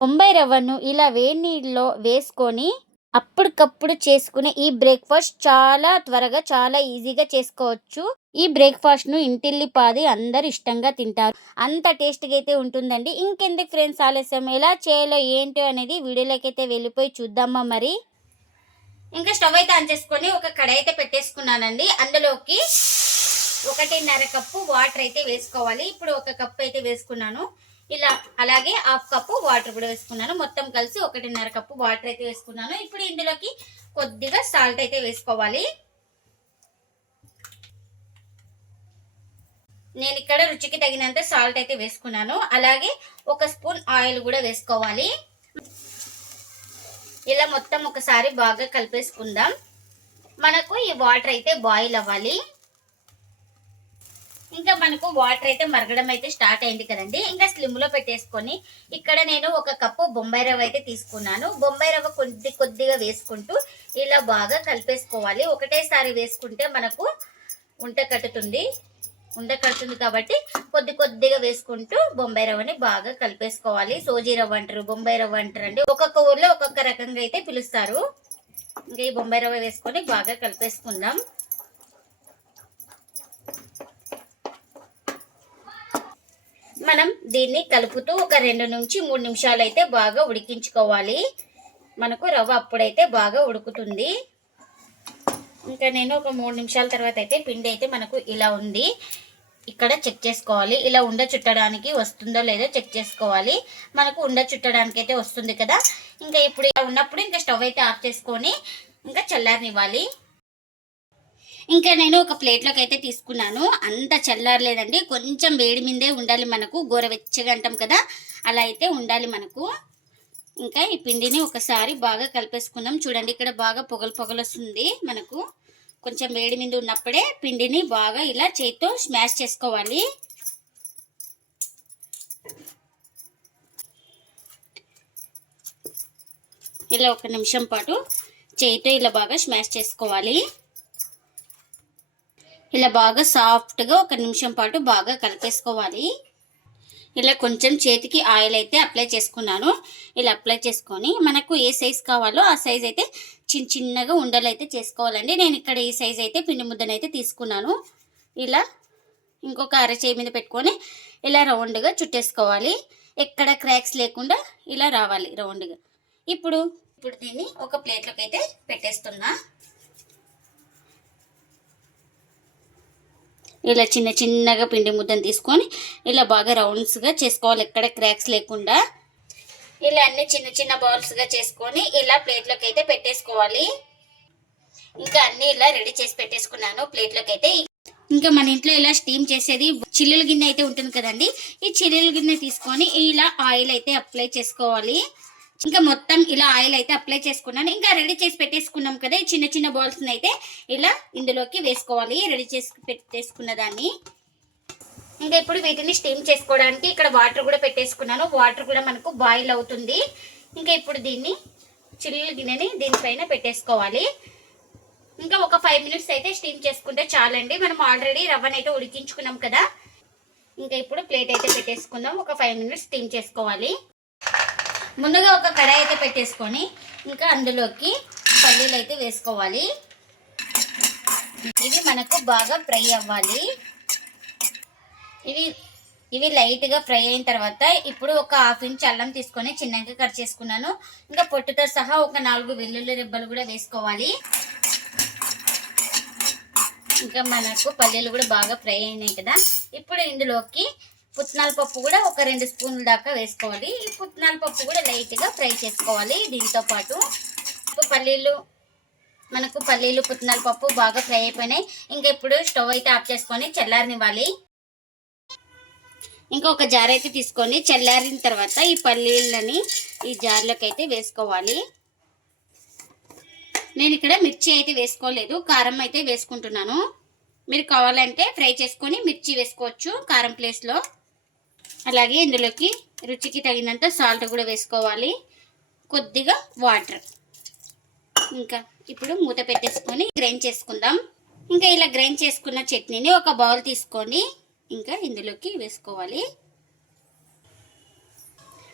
బొంబాయి రవ్వను ఇలా వేడి నీళ్ళలో వేసుకొని అప్పటికప్పుడు చేసుకునే ఈ బ్రేక్ఫాస్ట్ చాలా త్వరగా చాలా ఈజీగా చేసుకోవచ్చు. ఈ బ్రేక్ఫాస్ట్ను ఇంటిల్లిపాది అందరు ఇష్టంగా తింటారు. అంత టేస్ట్గా అయితే ఉంటుందండి. ఇంకెందుకు ఫ్రెండ్స్ ఆలస్యం? ఎలా చేయాలో ఏంటో అనేది వీడియోలోకి అయితే వెళ్ళిపోయి చూద్దామా మరి? ఇంకా స్టవ్ అయితే ఆన్ చేసుకొని ఒక కడాయి అయితే పెట్టేసుకున్నానండి. అందులోకి ఒకటిన్నర కప్పు వాటర్ అయితే వేసుకోవాలి. ఇప్పుడు ఒక కప్పు అయితే వేసుకున్నాను. ఇలా అలాగే హాఫ్ కప్పు వాటర్ కూడా వేసుకున్నాను. మొత్తం కలిసి ఒకటిన్నర కప్పు వాటర్ అయితే వేసుకున్నాను. ఇప్పుడు ఇందులోకి కొద్దిగా సాల్ట్ అయితే వేసుకోవాలి. నేను ఇక్కడ రుచికి తగినంత సాల్ట్ అయితే వేసుకున్నాను. అలాగే ఒక స్పూన్ ఆయిల్ కూడా వేసుకోవాలి. ఇలా మొత్తం ఒకసారి బాగా కలిపేసుకుందాం. మనకు ఈ వాటర్ అయితే బాయిల్ అవ్వాలి. ఇంకా మనకు వాటర్ అయితే మరగడం అయితే స్టార్ట్ అయింది కదండి. ఇంకా స్లిమ్లో పెట్టేసుకొని ఇక్కడ నేను ఒక కప్పు బొంబాయి రవ్వ అయితే తీసుకున్నాను. బొంబాయి రవ్వ కొద్ది కొద్దిగా వేసుకుంటూ ఇలా బాగా కలిపేసుకోవాలి. ఒకటేసారి వేసుకుంటే మనకు ఉంట కట్టుతుంది. ఉండ కడుతుంది కాబట్టి కొద్ది కొద్దిగా వేసుకుంటూ బొంబాయి రవ్వని బాగా కలిపేసుకోవాలి. సోజీ రవ్వ అంటారు బొంబాయి రవ్వ అంటారు అండి ఒక్కొక్క ఊర్లో ఒక్కొక్క రకంగా అయితే పిలుస్తారు. ఇంకా ఈ బొంబాయి రవ్వ వేసుకొని బాగా కలిపేసుకుందాం. మనం దీన్ని కలుపుతూ ఒక రెండు నుంచి మూడు నిమిషాలు అయితే బాగా ఉడికించుకోవాలి. మనకు రవ్వ అప్పుడైతే బాగా ఉడుకుతుంది. ఇంకా నేను ఒక మూడు నిమిషాల తర్వాత అయితే పిండి అయితే మనకు ఇలా ఉంది. ఇక్కడ చెక్ చేసుకోవాలి. ఇలా ఉండ చుట్టడానికి వస్తుందో లేదో చెక్ చేసుకోవాలి. మనకు ఉండ చుట్టడానికి అయితే వస్తుంది కదా. ఇంకా ఇప్పుడు ఇలా ఉన్నప్పుడు ఇంకా స్టవ్ అయితే ఆఫ్ చేసుకొని ఇంకా చల్లారనివ్వాలి. ఇంకా నేను ఒక ప్లేట్లోకి అయితే తీసుకున్నాను. అంత చల్లారలేదండి. కొంచెం వేడి మీదే ఉండాలి మనకు. గోరవెచ్చగా అంటాం కదా అలా అయితే ఉండాలి మనకు. ఇంకా ఈ పిండిని ఒకసారి బాగా కలిపేసుకుందాం. చూడండి ఇక్కడ బాగా పొగలు పొగలు వస్తుంది మనకు. కొంచెం వేడి మీద ఉన్నప్పుడే పిండిని బాగా ఇలా చేతితో స్మాష్ చేసుకోవాలి. ఇలా ఒక నిమిషం పాటు చేయితో ఇలా బాగా స్మాష్ చేసుకోవాలి. ఇలా బాగా సాఫ్ట్గా ఒక నిమిషం పాటు బాగా కలిపేసుకోవాలి. ఇలా కొంచెం చేతికి ఆయిల్ అయితే అప్లై చేసుకున్నాను. ఇలా అప్లై చేసుకొని మనకు ఏ సైజ్ కావాలో ఆ సైజ్ అయితే చిన్న చిన్నగా ఉండలు అయితే చేసుకోవాలండి. నేను ఇక్కడ ఈ సైజ్ అయితే పిండి ముద్దనైతే తీసుకున్నాను. ఇలా ఇంకొక అరచేయి మీద పెట్టుకొని ఇలా రౌండ్గా చుట్టేసుకోవాలి. ఎక్కడ క్రాక్స్ లేకుండా ఇలా రావాలి రౌండ్గా. ఇప్పుడు ఇప్పుడు దీన్ని ఒక ప్లేట్లోకి అయితే పెట్టేస్తున్నా. ఇలా చిన్న చిన్నగా పిండి ముద్దను తీసుకొని ఇలా బాగా రౌండ్స్గా చేసుకోవాలి. ఎక్కడ క్రాక్స్ లేకుండా. ఇలా అన్ని చిన్న చిన్న బౌల్స్గా చేసుకొని ఇలా ప్లేట్లోకి అయితే పెట్టేసుకోవాలి. ఇంకా అన్నీ ఇలా రెడీ చేసి పెట్టేసుకున్నాను ప్లేట్లోకి అయితే ఇంకా మన ఇంట్లో ఇలా స్టీమ్ చేసేది చిల్లుల గిన్నె అయితే ఉంటుంది కదండి. ఈ చిల్లుల గిన్నె తీసుకొని ఇలా ఆయిల్ అయితే అప్లై చేసుకోవాలి. ఇంకా మొత్తం ఇలా ఆయిల్ అయితే అప్లై చేసుకున్నాను. ఇంకా రెడీ చేసి పెట్టేసుకున్నాం కదా ఈ చిన్న చిన్న బాల్స్ అయితే ఇలా ఇందులోకి వేసుకోవాలి. రెడీ చేసి పెట్టేసుకున్న దాన్ని. ఇంకా ఇప్పుడు వీటిని స్టీమ్ చేసుకోవడానికి ఇక్కడ వాటర్ కూడా పెట్టేసుకున్నాను. వాటర్ కూడా మనకు బాయిల్ అవుతుంది. ఇంకా ఇప్పుడు దీన్ని చిల్లు గిన్నెని దీనిపైన పెట్టేసుకోవాలి. ఇంకా ఒక ఫైవ్ మినిట్స్ అయితే స్టీమ్ చేసుకుంటే చాలండి. మనం ఆల్రెడీ రవ్వనైతే ఉడికించుకున్నాం కదా. ఇంకా ఇప్పుడు ప్లేట్ అయితే పెట్టేసుకుందాం. ఒక ఫైవ్ మినిట్స్ స్టీమ్ చేసుకోవాలి. ముందుగా ఒక కడాయి అయితే పెట్టేసుకొని ఇంకా అందులోకి పల్లీలు అయితే వేసుకోవాలి. ఇవి మనకు బాగా ఫ్రై అవ్వాలి. ఇవి ఇవి లైట్గా ఫ్రై అయిన తర్వాత ఇప్పుడు ఒక హాఫ్ ఇంచ్ అల్లం తీసుకొని చిన్నగా కట్ చేసుకున్నాను. ఇంకా పొట్టుతో సహా ఒక నాలుగు వెల్లుల్లి రెబ్బలు కూడా వేసుకోవాలి. ఇంకా మనకు పల్లీలు కూడా బాగా ఫ్రై అయినాయి కదా. ఇప్పుడు ఇందులోకి పుట్నాల పప్పు కూడా ఒక రెండు స్పూన్ల దాకా వేసుకోవాలి. ఈ పుట్నాల పప్పు కూడా లైట్గా ఫ్రై చేసుకోవాలి. దీంతో పాటు పల్లీలు మనకు పల్లీలు పుట్నాల పప్పు బాగా ఫ్రై అయిపోయినాయి. ఇంకా ఇప్పుడు స్టవ్ అయితే ఆఫ్ చేసుకొని చల్లారనివ్వాలి. ఇంకా ఒక జార్ అయితే తీసుకొని చల్లారిన తర్వాత ఈ పల్లీలని ఈ జార్లోకి అయితే వేసుకోవాలి. నేను ఇక్కడ మిర్చి అయితే వేసుకోలేదు. కారం అయితే వేసుకుంటున్నాను. మీరు కావాలంటే ఫ్రై చేసుకొని మిర్చి వేసుకోవచ్చు కారం ప్లేస్లో అలాగే ఇందులోకి రుచికి తగినంత సాల్ట్ కూడా వేసుకోవాలి. కొద్దిగా వాటర్ ఇంకా ఇప్పుడు మూత పెట్టేసుకొని గ్రైండ్ చేసుకుందాం. ఇంకా ఇలా గ్రైండ్ చేసుకున్న చట్నీని ఒక బౌల్ తీసుకొని ఇంకా ఇందులోకి వేసుకోవాలి.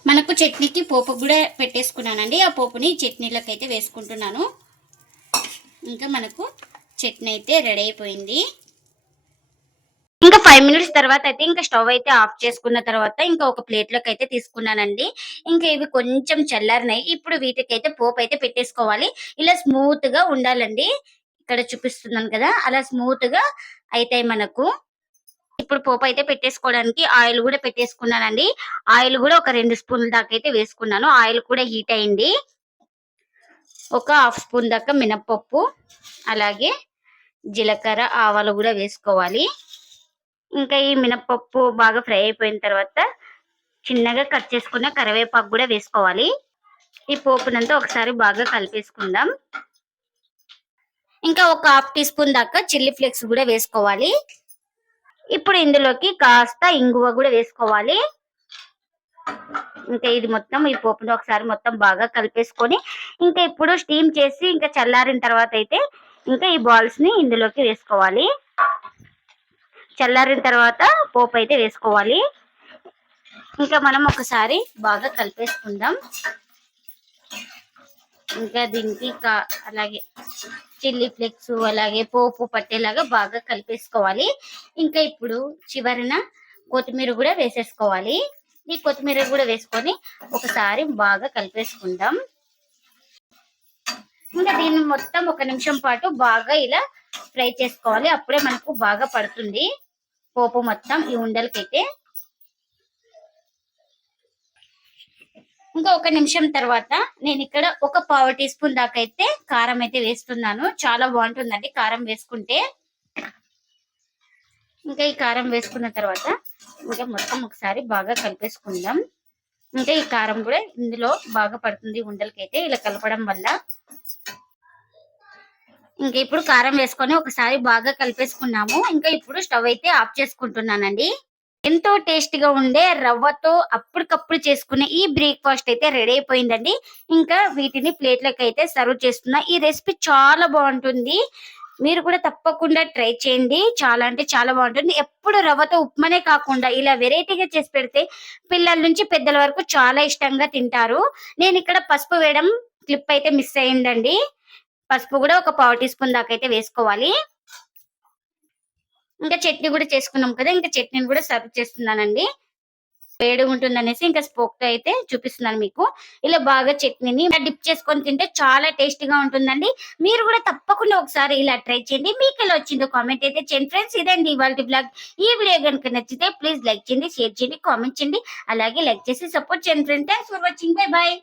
మనకు చట్నీకి పోపు కూడా పెట్టేసుకున్నానండి. ఆ పోపుని చట్నీలోకి అయితే వేసుకుంటున్నాను. ఇంకా మనకు చట్నీ అయితే రెడీ అయిపోయింది. ఇంకా ఫైవ్ మినిట్స్ తర్వాత అయితే ఇంకా స్టవ్ అయితే ఆఫ్ చేసుకున్న తర్వాత ఇంకా ఒక ప్లేట్లోకి అయితే తీసుకున్నానండి. ఇంకా ఇవి కొంచెం చల్లారినాయి. ఇప్పుడు వీటికైతే పోపు అయితే పెట్టేసుకోవాలి. ఇలా స్మూత్గా ఉండాలండి. ఇక్కడ చూపిస్తున్నాను కదా అలా స్మూత్గా అయితే మనకు ఇప్పుడు పోపు అయితే పెట్టేసుకోవడానికి ఆయిల్ కూడా పెట్టేసుకున్నానండి. ఆయిల్ కూడా ఒక రెండు స్పూన్ల దాకా అయితే వేసుకున్నాను. ఆయిల్ కూడా హీట్ అయింది. ఒక హాఫ్ స్పూన్ దాకా మినప్పప్పు అలాగే జీలకర్ర ఆవాలు కూడా వేసుకోవాలి. ఇంకా ఈ మినప్పప్పు బాగా ఫ్రై అయిపోయిన తర్వాత చిన్నగా కట్ చేసుకున్న కరివేపాకు కూడా వేసుకోవాలి. ఈ పోపునంతా ఒకసారి బాగా కలిపేసుకుందాం. ఇంకా ఒక హాఫ్ టీ స్పూన్ దాకా చిల్లీ ఫ్లేక్స్ కూడా వేసుకోవాలి. ఇప్పుడు ఇందులోకి కాస్త ఇంగువ కూడా వేసుకోవాలి. ఇంకా ఇది మొత్తం ఈ పోపును ఒకసారి మొత్తం బాగా కలిపేసుకొని ఇంకా ఇప్పుడు స్టీమ్ చేసి ఇంకా చల్లారిన తర్వాత అయితే ఇంకా ఈ బాల్స్ని ఇందులోకి వేసుకోవాలి. చల్లారిన తర్వాత పోపు అయితే వేసుకోవాలి. ఇంకా మనం ఒకసారి బాగా కలిపేసుకుందాం. ఇంకా దీనికి కా- అలాగే చిల్లీ ఫ్లేక్స్ అలాగే పోపు పట్టేలాగా బాగా కలిపేసుకోవాలి. ఇంకా ఇప్పుడు చివరిన కొత్తిమీర కూడా వేసేసుకోవాలి. ఈ కొత్తిమీర కూడా వేసుకొని ఒకసారి బాగా కలిపేసుకుందాం. ఇంకా దీన్ని మొత్తం ఒక నిమిషం పాటు బాగా ఇలా ఫ్రై చేసుకోవాలి. అప్పుడే మనకు బాగా పడుతుంది. పోపు మొత్తం ఈ ఉండలకైతే. ఇంకా ఒక నిమిషం తర్వాత నేను ఇక్కడ ఒక పావు టీ స్పూన్ దాకా అయితే కారం అయితే వేస్తున్నాను. చాలా బాగుంటుందండి కారం వేసుకుంటే. ఇంకా ఈ కారం వేసుకున్న తర్వాత ఇంకా మొత్తం ఒకసారి బాగా కలిపేసుకుందాం. ఇంకా ఈ కారం కూడా ఇందులో బాగా పడుతుంది. ఉండలకైతే ఇలా కలపడం వల్ల. ఇంకా ఇప్పుడు కారం వేసుకొని ఒకసారి బాగా కలిపేసుకున్నాము. ఇంకా ఇప్పుడు స్టవ్ అయితే ఆఫ్ చేసుకుంటున్నానండి. ఎంతో టేస్ట్గా ఉండే రవ్వతో అప్పటికప్పుడు చేసుకునే ఈ బ్రేక్ఫాస్ట్ అయితే రెడీ అయిపోయిందండి. ఇంకా వీటిని ప్లేట్లకు అయితే సర్వ్ చేస్తున్నా ఈ రెసిపీ చాలా బాగుంటుంది. మీరు కూడా తప్పకుండా ట్రై చేయండి. చాలా అంటే చాలా బాగుంటుంది. ఎప్పుడు రవ్వతో ఉప్మానే కాకుండా ఇలా వెరైటీగా చేసి పెడితే పిల్లల నుంచి పెద్దల వరకు చాలా ఇష్టంగా తింటారు. నేను ఇక్కడ పసుపు వేయడం క్లిప్ అయితే మిస్ అయిందండి పసుపు కూడా ఒక పావు టీ స్పూన్ దాకా అయితే వేసుకోవాలి. ఇంకా చట్నీ కూడా చేసుకున్నాం కదా ఇంకా చట్నీని కూడా సర్వ్ చేస్తున్నానండి. వేడి ఉంటుంది అనేసి ఇంకా స్పోక్ అయితే చూపిస్తున్నాను మీకు. ఇలా బాగా చట్నీని డిప్ చేసుకొని తింటే చాలా టేస్టీగా ఉంటుందండి. మీరు కూడా తప్పకుండా ఒకసారి ఇలా ట్రై చేయండి. మీకు ఎలా వచ్చిందో కామెంట్ అయితే చేయండి. ఫ్రెండ్స్ ఇదండి ఇవాళ బ్లాగ్ ఈ వీడియో కనుక నచ్చితే ప్లీజ్ లైక్ చేయండి షేర్ చేయండి కామెంట్ చేయండి. అలాగే లైక్ చేసి సపోర్ట్ చేయండి friends. Thanks for watching. Bye bye